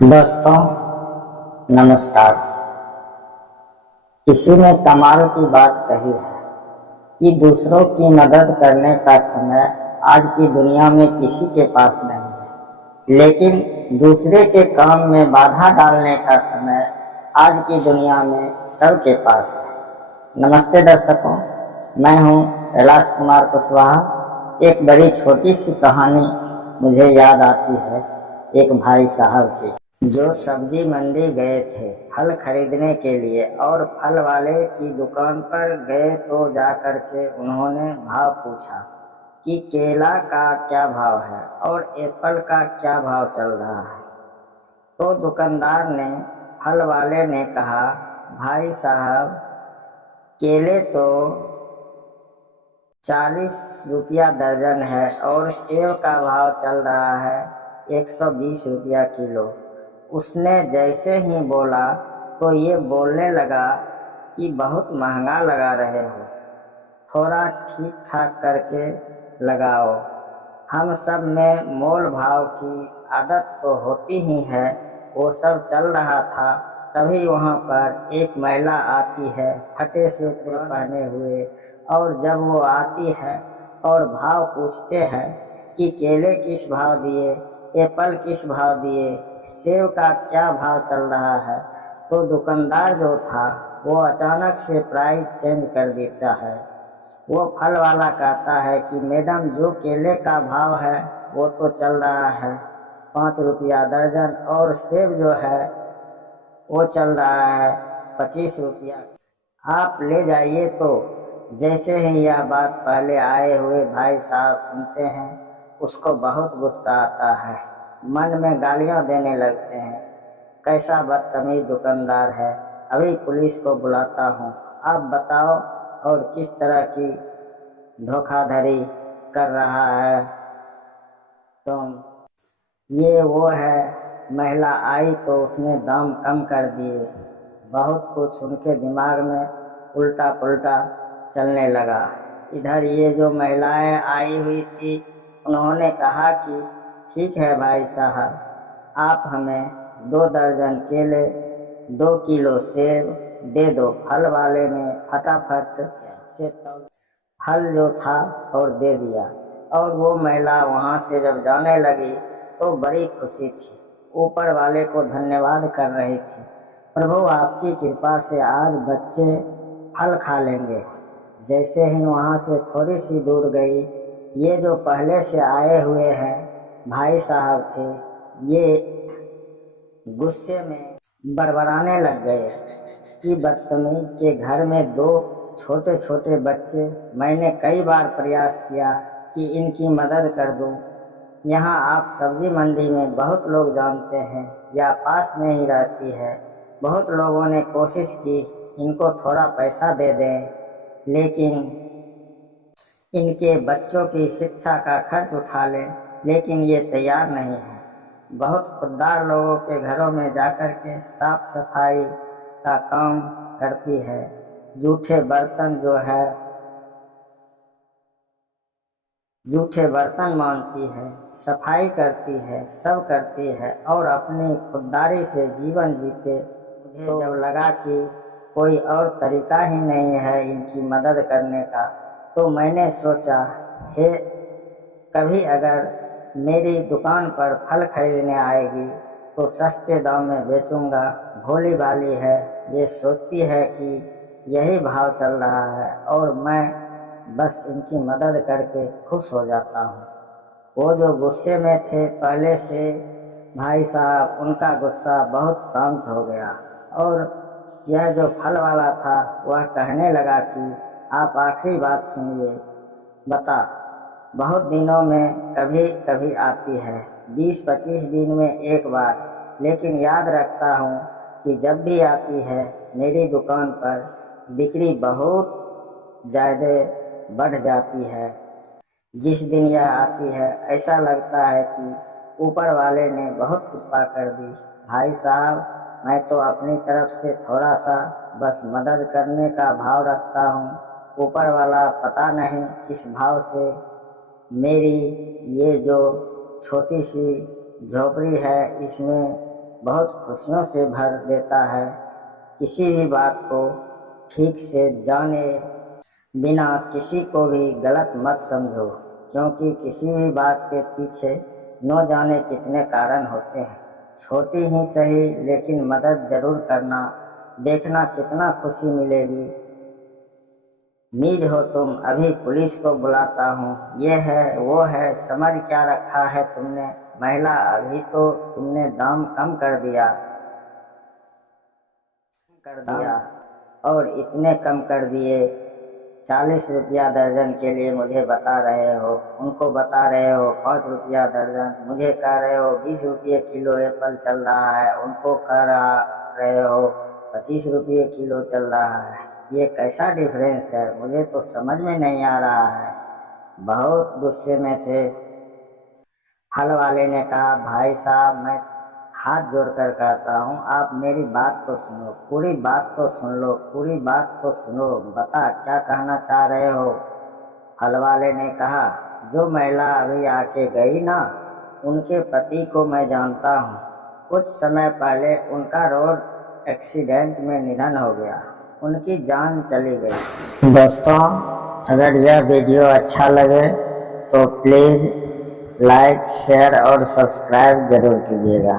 दोस्तों नमस्कार। किसी ने कमाल की बात कही है कि दूसरों की मदद करने का समय आज की दुनिया में किसी के पास नहीं है, लेकिन दूसरे के काम में बाधा डालने का समय आज की दुनिया में सबके पास है। नमस्ते दर्शकों, मैं हूं कैलाश कुमार कुशवाहा। एक बड़ी छोटी सी कहानी मुझे याद आती है एक भाई साहब की, जो सब्जी मंडी गए थे फल खरीदने के लिए, और फल वाले की दुकान पर गए तो जाकर के उन्होंने भाव पूछा कि केला का क्या भाव है और एप्पल का क्या भाव चल रहा है। तो दुकानदार ने, फल वाले ने कहा, भाई साहब, केले तो 40 रुपया दर्जन है और सेब का भाव चल रहा है 120 रुपया किलो। उसने जैसे ही बोला तो ये बोलने लगा कि बहुत महंगा लगा रहे हो, थोड़ा ठीक ठाक करके लगाओ। हम सब में मोल भाव की आदत तो होती ही है। वो सब चल रहा था, तभी वहाँ पर एक महिला आती है फटे से कपड़े पहने हुए, और जब वो आती है और भाव पूछते हैं कि केले किस भाव दिए, एप्पल किस भाव दिए, सेब का क्या भाव चल रहा है, तो दुकानदार जो था वो अचानक से प्राइस चेंज कर देता है। वो फल वाला कहता है कि मैडम, जो केले का भाव है वो तो चल रहा है 5 रुपया दर्जन, और सेब जो है वो चल रहा है 25 रुपया, आप ले जाइए। तो जैसे ही यह बात पहले आए हुए भाई साहब सुनते हैं, उसको बहुत गुस्सा आता है, मन में गालियां देने लगते हैं, कैसा बदतमीज दुकानदार है, अभी पुलिस को बुलाता हूँ। आप बताओ और किस तरह की धोखाधड़ी कर रहा है तुम। ये वो है। महिला आई तो उसने दाम कम कर दिए। बहुत कुछ उनके दिमाग में उल्टा पुल्टा चलने लगा। इधर ये जो महिलाएं आई हुई थी, उन्होंने कहा कि ठीक है भाई साहब, आप हमें 2 दर्जन केले, 2 किलो सेब दे दो। फल वाले ने फटाफट से फल जो था और दे दिया, और वो महिला वहाँ से जब जाने लगी तो बड़ी खुशी थी, ऊपर वाले को धन्यवाद कर रही थी, प्रभु आपकी कृपा से आज बच्चे फल खा लेंगे। जैसे ही वहाँ से थोड़ी सी दूर गई, ये जो पहले से आए हुए हैं भाई साहब थे, ये गुस्से में बड़बड़ाने लग गए कि बदतमीज के घर में 2 छोटे छोटे बच्चे, मैंने कई बार प्रयास किया कि इनकी मदद कर दूं। यहाँ आप सब्जी मंडी में बहुत लोग जानते हैं या पास में ही रहती है, बहुत लोगों ने कोशिश की इनको थोड़ा पैसा दे दें, लेकिन इनके बच्चों की शिक्षा का खर्च उठा लें, लेकिन ये तैयार नहीं है। बहुत खुददार लोगों के घरों में जाकर के साफ सफाई का काम करती है, जूठे बर्तन जो है, जूठे बर्तन मांजती है, सफाई करती है, सब करती है और अपनी खुददारी से जीवन जीते। मुझे जब लगा कि कोई और तरीका ही नहीं है इनकी मदद करने का, तो मैंने सोचा, हे, कभी अगर मेरी दुकान पर फल खरीदने आएगी तो सस्ते दाम में बेचूंगा। भोली भाली है, ये सोचती है कि यही भाव चल रहा है और मैं बस इनकी मदद करके खुश हो जाता हूँ। वो जो गुस्से में थे पहले से भाई साहब, उनका गुस्सा बहुत शांत हो गया, और यह जो फल वाला था वह कहने लगा कि आप आखिरी बात सुनिए, बता, बहुत दिनों में कभी कभी आती है, 20-25 दिन में एक बार, लेकिन याद रखता हूँ कि जब भी आती है मेरी दुकान पर बिक्री बहुत ज़्यादा बढ़ जाती है। जिस दिन यह आती है ऐसा लगता है कि ऊपर वाले ने बहुत कृपा कर दी। भाई साहब, मैं तो अपनी तरफ से थोड़ा सा बस मदद करने का भाव रखता हूँ, ऊपर वाला पता नहीं किस भाव से मेरी ये जो छोटी सी झोपड़ी है इसमें बहुत खुशियों से भर देता है। किसी भी बात को ठीक से जाने बिना किसी को भी गलत मत समझो, क्योंकि किसी भी बात के पीछे न जाने कितने कारण होते हैं। छोटी ही सही लेकिन मदद जरूर करना, देखना कितना खुशी मिलेगी। मीज हो तुम, अभी पुलिस को बुलाता हूँ। ये है वो है, समझ क्या रखा है तुमने। महिला, अभी तो तुमने दाम कम कर दिया और इतने कम कर दिए। 40 रुपया दर्जन के लिए मुझे बता रहे हो, उनको बता रहे हो 5 रुपया दर्जन, मुझे कह रहे हो 20 रुपये किलो एप्पल चल रहा है, उनको कह रहे हो 25 रुपये किलो चल रहा है। ये कैसा डिफरेंस है, मुझे तो समझ में नहीं आ रहा है। बहुत गुस्से में थे। फल वाले ने कहा, भाई साहब, मैं हाथ जोड़कर कहता हूँ, आप मेरी बात तो सुनो, पूरी बात तो सुन लो, पूरी बात तो सुनो, बता क्या कहना चाह रहे हो। फल वाले ने कहा, जो महिला अभी आके गई ना, उनके पति को मैं जानता हूँ। कुछ समय पहले उनका रोड एक्सीडेंट में निधन हो गया, उनकी जान चली गई। दोस्तों, अगर यह वीडियो अच्छा लगे तो प्लीज़ लाइक, शेयर और सब्सक्राइब जरूर कीजिएगा।